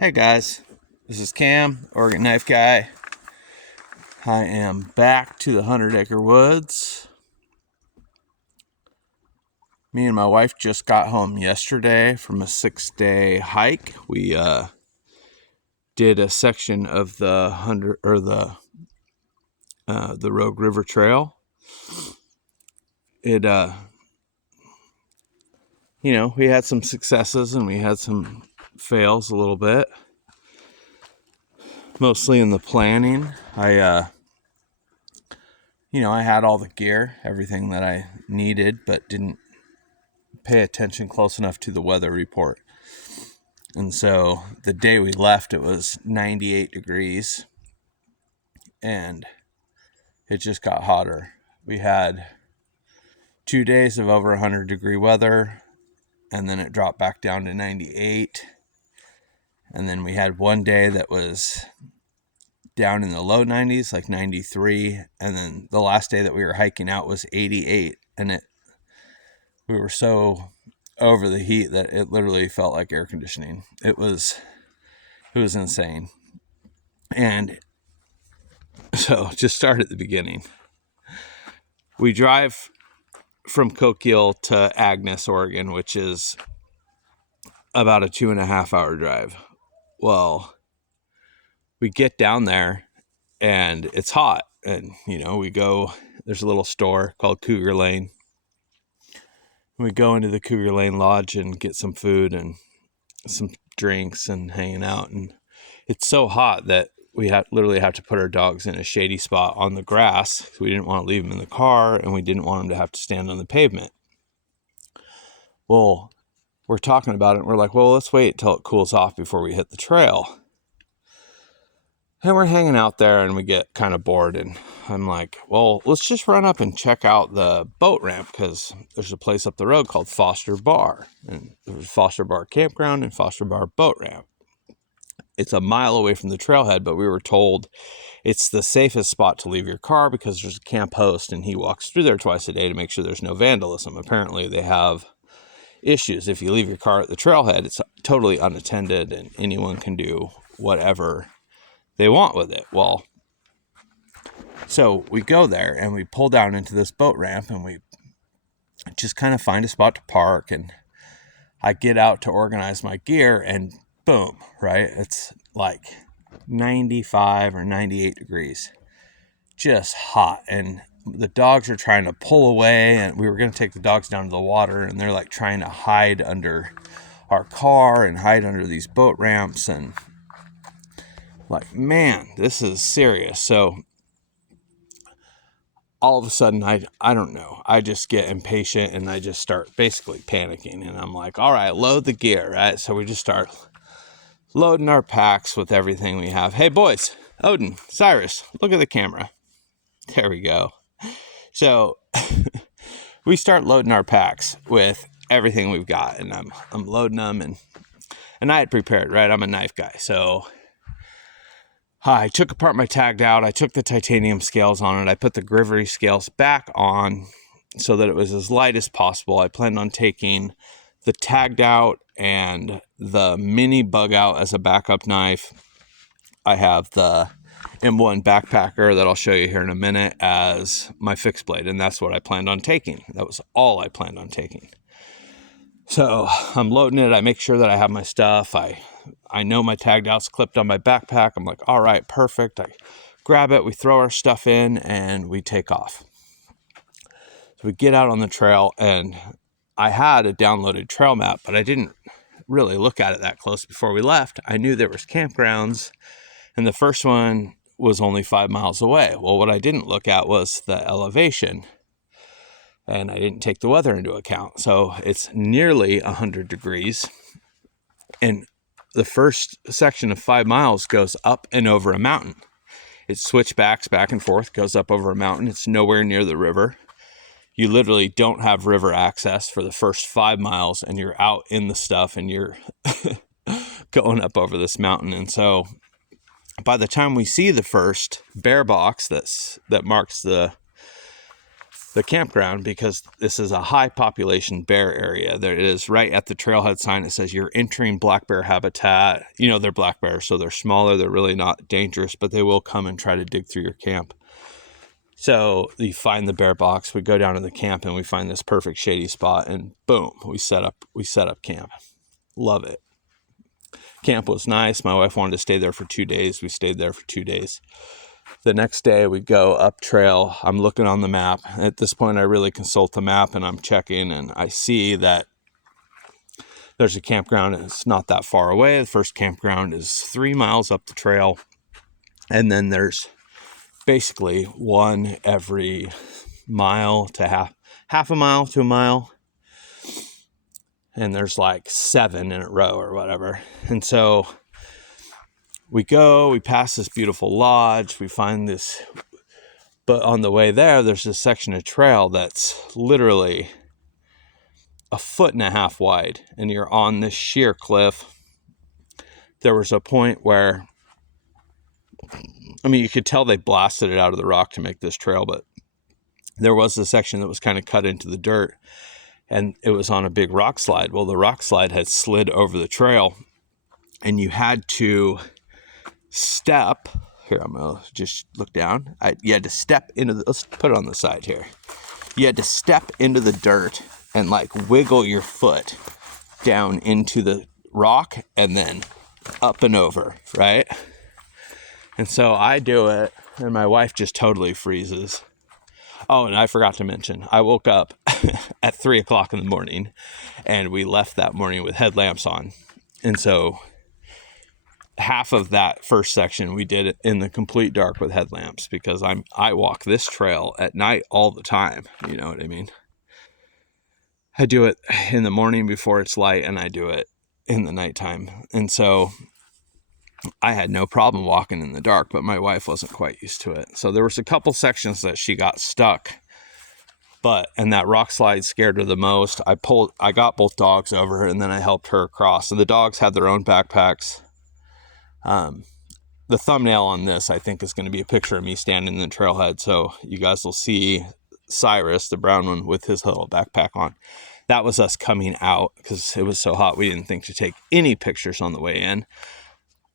Hey guys, this is Cam, Oregon Knife Guy. I am back to the 100-acre woods. Me and my wife just got home yesterday from a 6-day hike. We did a section of the Rogue River Trail. It we had some successes and we had some fails a little bit. Mostly in the planning. I had all the gear, everything that I needed, but didn't pay attention close enough to the weather report. And so the day we left, it was 98 degrees and it just got hotter. We had 2 days of over 100-degree weather, and then it dropped back down to 98. And then we had one day that was down in the low 90s, like 93. And then the last day that we were hiking out was 88. And we were so over the heat that it literally felt like air conditioning. It was insane. And so just start at the beginning. We drive from Coquille to Agnes, Oregon, which is about a 2.5-hour drive. Well, we get down there and it's hot, and we go, there's a little store called Cougar Lane. We go into the Cougar Lane Lodge and get some food and some drinks and hanging out, and it's so hot that we literally have to put our dogs in a shady spot on the grass. We didn't want to leave them in the car, and we didn't want them to have to stand on the pavement. Well, we're talking about it, and we're like, well, let's wait till it cools off before we hit the trail. And we're hanging out there, and we get kind of bored, and I'm like, well, let's just run up and check out the boat ramp, because there's a place up the road called Foster Bar, and there's Foster Bar Campground and Foster Bar Boat Ramp. It's a mile away from the trailhead, but we were told it's the safest spot to leave your car because there's a camp host, and he walks through there twice a day to make sure there's no vandalism. Apparently, they have issues. If you leave your car at the trailhead, it's totally unattended, and anyone can do whatever they want with it. Well, so we go there and we pull down into this boat ramp, and we just kind of find a spot to park, and I get out to organize my gear, and boom, right? It's like 95 or 98 degrees, just hot. And the dogs are trying to pull away, and we were going to take the dogs down to the water, and they're like trying to hide under our car and hide under these boat ramps, and like, man, this is serious. So all of a sudden, I don't know, I just get impatient, and I just start basically panicking, and I'm like, all right, load the gear, right? So we just start loading our packs with everything we have. Hey boys, Odin, Cyrus, look at the camera. There we go. So we start loading our packs with everything we've got, and I'm loading them, and I had prepared, right? I'm a knife guy, so I took apart my tagged out. I took the titanium scales on it. I put the Grivory scales back on so that it was as light as possible. I planned on taking the tagged out and the mini bug out as a backup knife. I have the M1 backpacker that I'll show you here in a minute as my fixed blade, and that's what I planned on taking. That was all I planned on taking. So I'm loading it. I make sure that I have my stuff. I know my tagged out's clipped on my backpack. I'm like, all right, perfect. I grab it, we throw our stuff in, and we take off. So we get out on the trail, and I had a downloaded trail map, but I didn't really look at it that close before we left. I knew there was campgrounds, and the first one was only 5 miles away. Well, what I didn't look at was the elevation, and I didn't take the weather into account. So it's nearly 100 degrees, and the first section of 5 miles goes up and over a mountain. It switchbacks back and forth, goes up over a mountain. It's nowhere near the river. You literally don't have river access for the first 5 miles, and you're out in the stuff, and you're going up over this mountain. And so by the time we see the first bear box that marks the the campground because this is a high population bear area. There it is right at the trailhead sign. It says you're entering black bear habitat. You know, they're black bears, so they're smaller. They're really not dangerous, but they will come and try to dig through your camp. So you find the bear box. We go down to the camp and we find this perfect shady spot, and boom, we set up camp. Love it. Camp was nice. My wife wanted to stay there for 2 days. We stayed there for 2 days. The next day we go up trail. I'm looking on the map. At this point, I really consult the map and I'm checking, and I see that there's a campground and it's not that far away. The first campground is 3 miles up the trail. And then there's basically one every mile to half a mile to a mile. And there's like 7 in a row or whatever. And so we pass this beautiful lodge, we find this, but on the way there's this section of trail that's literally 1.5 feet wide, and you're on this sheer cliff. There was a point where, I mean, you could tell they blasted it out of the rock to make this trail, but there was a section that was kind of cut into the dirt, and it was on a big rock slide. Well, the rock slide had slid over the trail, and you had to step here. I'm gonna just look down. You had to step into let's put it on the side here. You had to step into the dirt and like wiggle your foot down into the rock and then up and over, right? And so I do it, and my wife just totally freezes. Oh, and I forgot to mention, I woke up at 3 o'clock in the morning, and we left that morning with headlamps on. And so half of that first section we did it in the complete dark with headlamps, because I walk this trail at night all the time. You know what I mean? I do it in the morning before it's light, and I do it in the nighttime. And so I had no problem walking in the dark, but my wife wasn't quite used to it. So there was a couple sections that she got stuck, and that rock slide scared her the most. I got both dogs over, and then I helped her across. And the dogs had their own backpacks. The thumbnail on this, I think, is going to be a picture of me standing in the trailhead. So you guys will see Cyrus, the brown one, with his little backpack on. That was us coming out because it was so hot. We didn't think to take any pictures on the way in.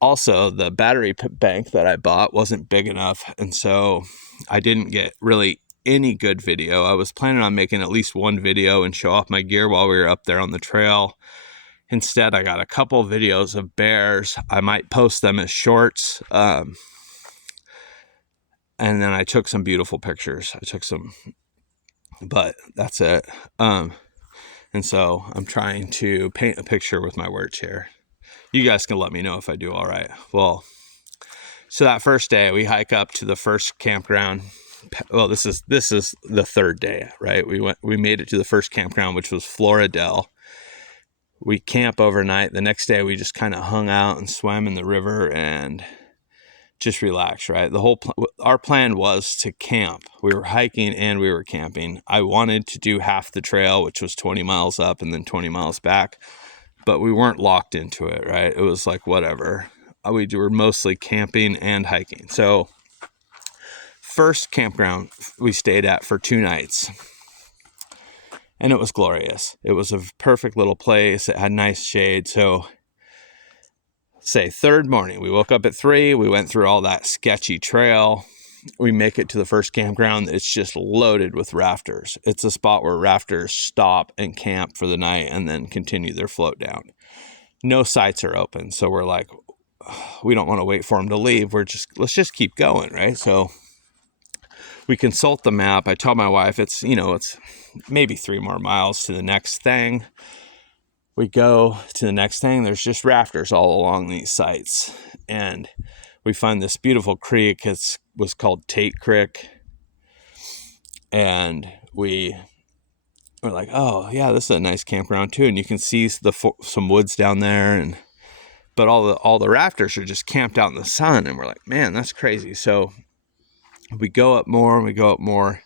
Also, the battery bank that I bought wasn't big enough, and so I didn't get really any good video. I was planning on making at least one video and show off my gear while we were up there on the trail. Instead, I got a couple videos of bears. I might post them as shorts. And then I took some beautiful pictures. But that's it. And so I'm trying to paint a picture with my words here. You guys can let me know if I do all right. Well, so that first day we hike up to the first campground. Well, this is the third day, right? We made it to the first campground, which was Floridel. We camp overnight. The next day we just kind of hung out and swam in the river and just relax, right? Our plan was to camp. We were hiking and we were camping. I wanted to do half the trail, which was 20 miles up and then 20 miles back, but we weren't locked into it, right? It was like, whatever. We were mostly camping and hiking. So first campground we stayed at for 2 nights, and it was glorious. It was a perfect little place. It had nice shade. So say third morning, we woke up at 3, we went through all that sketchy trail. We make it to the first campground. It's just loaded with rafters. It's a spot where rafters stop and camp for the night and then continue their float down. No sites are open. So we're like, we don't want to wait for them to leave. Let's just keep going, right? So we consult the map. I tell my wife it's maybe 3 more miles to the next thing. We go to the next thing. There's just rafters all along these sites. And we find this beautiful creek. It was called Tate Creek. And we're like, oh, yeah, this is a nice campground too. And you can see some woods down there. But all the rafters are just camped out in the sun. And we're like, man, that's crazy. So we go up more and we go up more.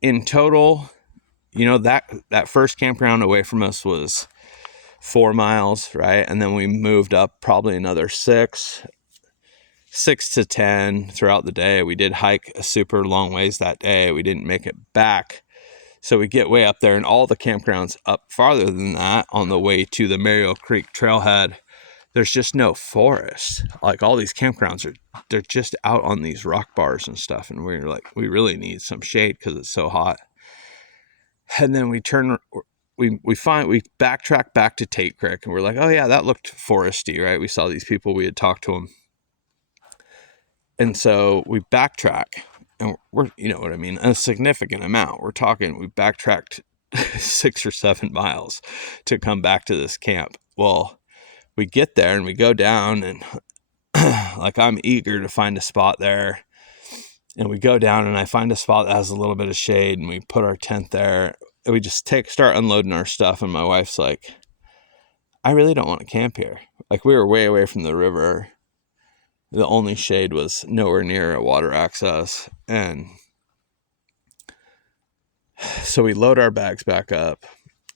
In total, that first campground away from us was 4 miles, right? And then we moved up probably another 6. 6 to 10 throughout the day. We did hike a super long ways that day. We didn't make it back. So we get way up there, and all the campgrounds up farther than that on the way to the Mario Creek trailhead, there's just no forest. Like, all these campgrounds they're just out on these rock bars and stuff. And we're like, we really need some shade because it's so hot. And then we backtrack back to Tate Creek, and we're like, oh yeah, that looked foresty, right? We saw these people, we had talked to them. And so we backtrack, and we're, you know what I mean, a significant amount. We're talking, we backtracked 6 or 7 miles to come back to this camp. Well, we get there and we go down, and like, I'm eager to find a spot there. And we go down, and I find a spot that has a little bit of shade, and we put our tent there. And we just start unloading our stuff. And my wife's like, I really don't want to camp here. Like, we were way away from the river. The only shade was nowhere near a water access. And so we load our bags back up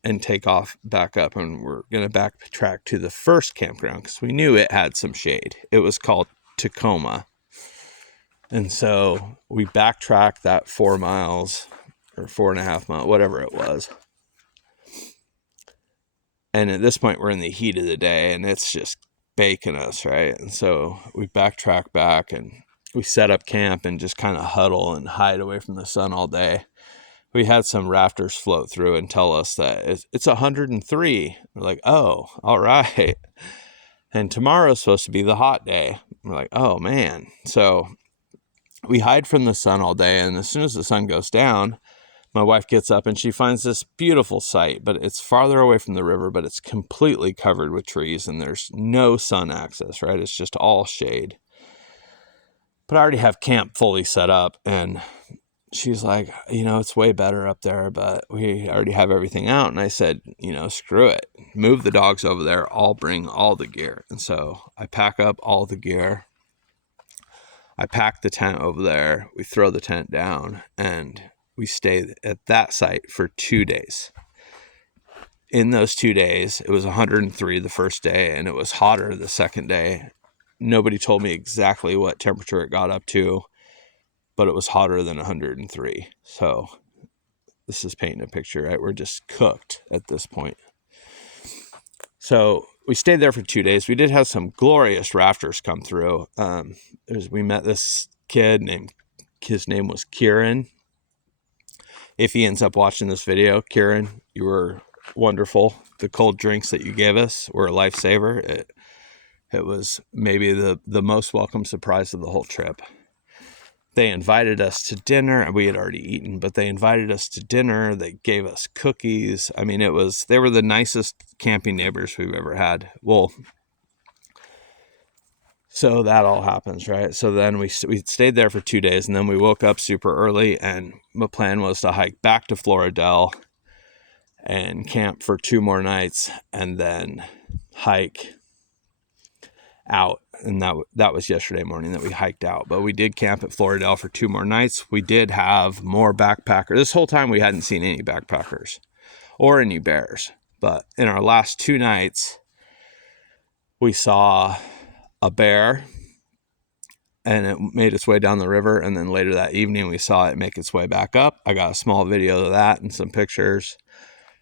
and take off back up, and we're going to backtrack to the first campground because we knew it had some shade. It was called Tacoma. And so we backtrack that 4 miles or 4.5 miles, whatever it was. And at this point, we're in the heat of the day, and it's just baking us, right? And so we backtrack back, and we set up camp and just kind of huddle and hide away from the sun all day. We had some rafters float through and tell us that it's 103. We're like, oh, all right. And tomorrow's supposed to be the hot day. We're like, oh man. So we hide from the sun all day, and as soon as the sun goes down, my wife gets up and she finds this beautiful site, but it's farther away from the river, but it's completely covered with trees, and there's no sun access, right? It's just all shade. But I already have camp fully set up, and she's like, you know, it's way better up there, but we already have everything out. And I said, you know, screw it. Move the dogs over there. I'll bring all the gear. And so I pack up all the gear. I pack the tent over there. We throw the tent down, and we stay at that site for 2 days. In those 2 days, it was 103 the first day, and it was hotter the second day. Nobody told me exactly what temperature it got up to, but it was hotter than 103. So this is painting a picture, right? We're just cooked at this point. So we stayed there for 2 days. We did have some glorious rafters come through. We met this kid his name was Kieran. If he ends up watching this video, Kieran, you were wonderful. The cold drinks that you gave us were a lifesaver. It was maybe the most welcome surprise of the whole trip. They invited us to dinner, and we had already eaten, but they invited us to dinner. They gave us cookies. I mean, they were the nicest camping neighbors we've ever had. Well, so that all happens, right? So then we stayed there for 2 days, and then we woke up super early, and the plan was to hike back to Floridel and camp for 2 more nights, and then hike out. And that was yesterday morning that we hiked out. But we did camp at Floridel for 2 more nights. We did have more backpackers. This whole time we hadn't seen any backpackers or any bears. But in our last 2 nights, we saw a bear, and it made its way down the river. And then later that evening, we saw it make its way back up. I got a small video of that and some pictures.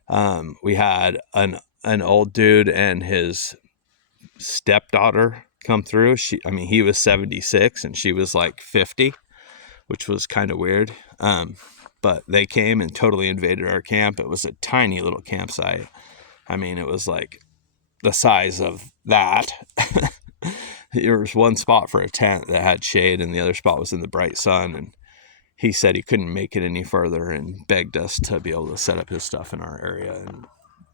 We had an old dude and his stepdaughter come through. He was 76 and she was like 50, which was kind of weird. But they came and totally invaded our camp. It was a tiny little campsite. I mean, it was like the size of that. There was one spot for a tent that had shade, and the other spot was in the bright sun. And he said he couldn't make it any further and begged us to be able to set up his stuff in our area. And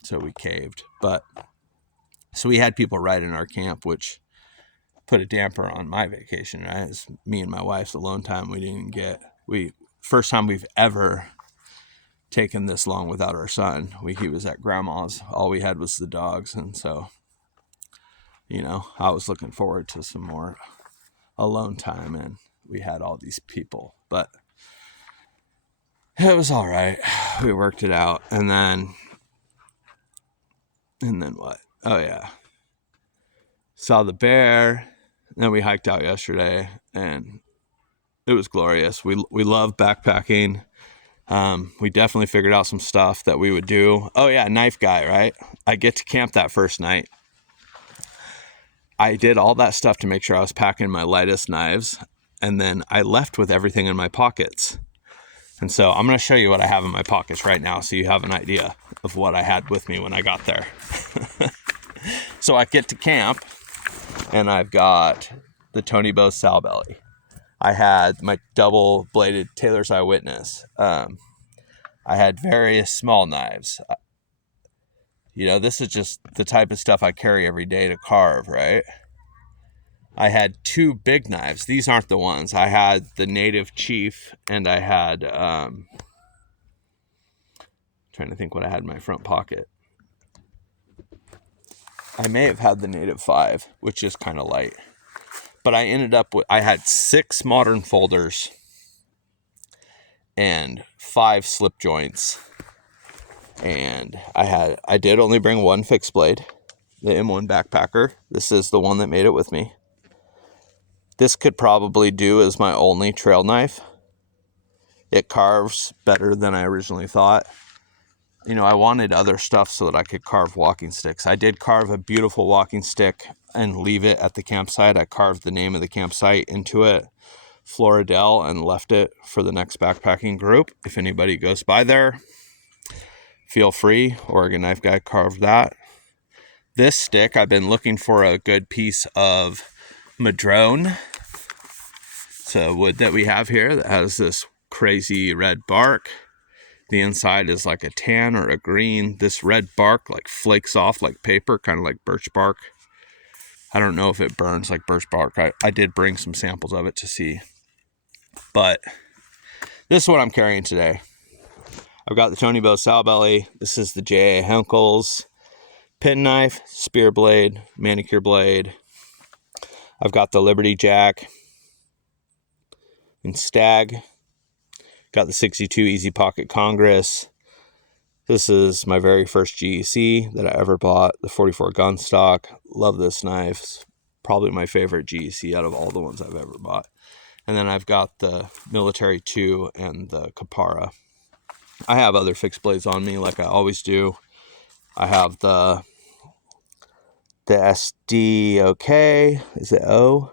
so we caved. So we had people right in our camp, which put a damper on my vacation, right? It's me and my wife's alone time. First time we've ever taken this long without our son. He was at grandma's. All we had was the dogs. And so, you know, I was looking forward to some more alone time, and we had all these people, but it was all right. We worked it out. And then what? Oh yeah. Saw the bear. then we hiked out yesterday, and it was glorious. We love backpacking. We definitely figured out some stuff that we would do. Oh yeah, knife guy, right? I get to camp that first night. I did all that stuff to make sure I was packing my lightest knives, and then I left with everything in my pockets. And so I'm going to show you what I have in my pockets right now so you have an idea of what I had with me when I got there. So I get to camp, and I've got the Tony Bose Sal Belly. I had my double-bladed Taylor's Eyewitness. I had various small knives. You know, this is just the type of stuff I carry every day to carve, right? I had 2 big knives. These aren't the ones. I had the Native Chief, and I had, trying to think what I had in my front pocket. I may have had the Native 5, which is kind of light. But I ended up with, I had 6 modern folders and 5 slip joints. And I did only bring 1 fixed blade, the M1 Backpacker. This is the one that made it with me. This could probably do as my only trail knife. It carves better than I originally thought. You know, I wanted other stuff so that I could carve walking sticks. I did carve a beautiful walking stick and leave it at the campsite. I carved the name of the campsite into it, Floridel, and left it for the next backpacking group. If anybody goes by there, feel free. Oregon Knife Guy carved that. This stick, I've been looking for a good piece of madrone. It's a wood that we have here that has this crazy red bark. The inside is like a tan or a green. This red bark like flakes off like paper, kind of like birch bark. I don't know if it burns like birch bark. I did bring some samples of it to see. But this is what I'm carrying today. I've got the Tony Bose Sal Belly. This is the J.A. Henkel's pen knife, spear blade, manicure blade. I've got the Liberty Jack and Stag. Got the 62 Easy Pocket Congress. This is my very first GEC that I ever bought, the 44 gun stock. Love this knife. It's probably my favorite GEC out of all the ones I've ever bought. And then I've got the Military 2 and the Kapara. I have other fixed blades on me like I always do. I have the SDOK. Is it O?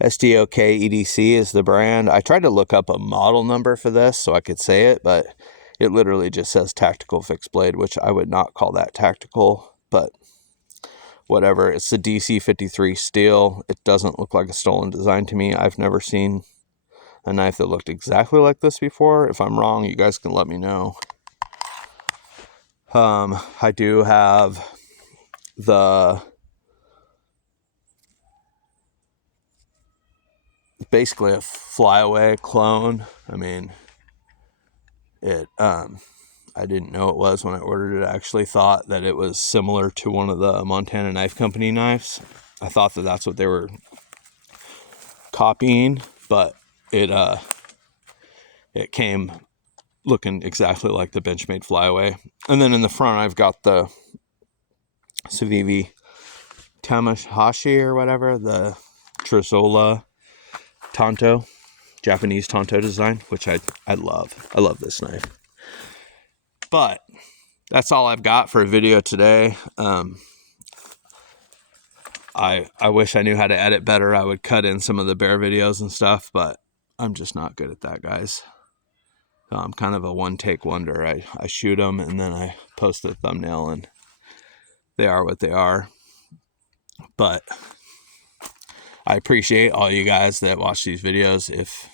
SDOK EDC is the brand. I tried to look up a model number for this so I could say it, but it literally just says tactical fixed blade, which I would not call that tactical, but whatever. It's the DC53 steel. It doesn't look like a stolen design to me. I've never seen a knife that looked exactly like this before. If I'm wrong, you guys can let me know. I do have the basically a flyaway clone. I mean, I didn't know it was when I ordered it. I actually thought that it was similar to one of the Montana Knife Company knives. I thought that that's what they were copying, but it came looking exactly like the Benchmade flyaway. And then in the front, I've got the Civivi Tamahashi or whatever, the Trizola Tanto, Japanese Tanto design, which I love. I love this knife. But that's all I've got for a video today. I wish I knew how to edit better. I would cut in some of the bear videos and stuff, but I'm just not good at that, guys. I'm kind of a one-take wonder. I shoot them and then I post the thumbnail and they are what they are. But I appreciate all you guys that watch these videos. If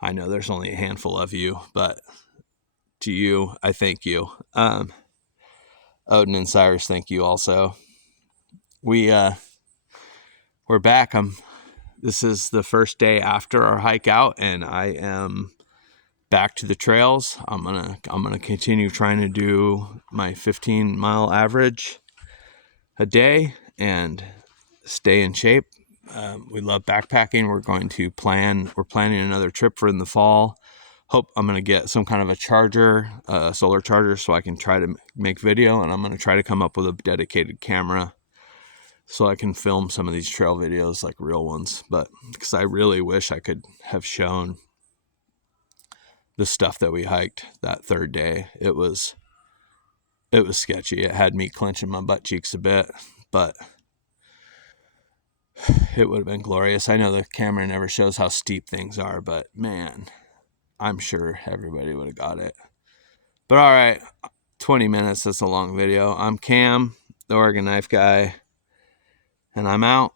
I know there's only a handful of you, but to you, I thank you. Odin and Cyrus, thank you also. We're back. This is the first day after our hike out, and I am back to the trails. I'm gonna continue trying to do my 15-mile average a day and stay in shape. We love backpacking. We're planning another trip for in the fall. Hope I'm going to get some kind of a charger, a solar charger, so I can try to make video, and I'm going to try to come up with a dedicated camera so I can film some of these trail videos like real ones. But because I really wish I could have shown the stuff that we hiked that third day. It was sketchy. It had me clenching my butt cheeks a bit, but it would have been glorious. I know the camera never shows how steep things are, but man, I'm sure everybody would have got it. But all right, 20 minutes, that's a long video. I'm Cam, the Oregon Knife Guy, and I'm out.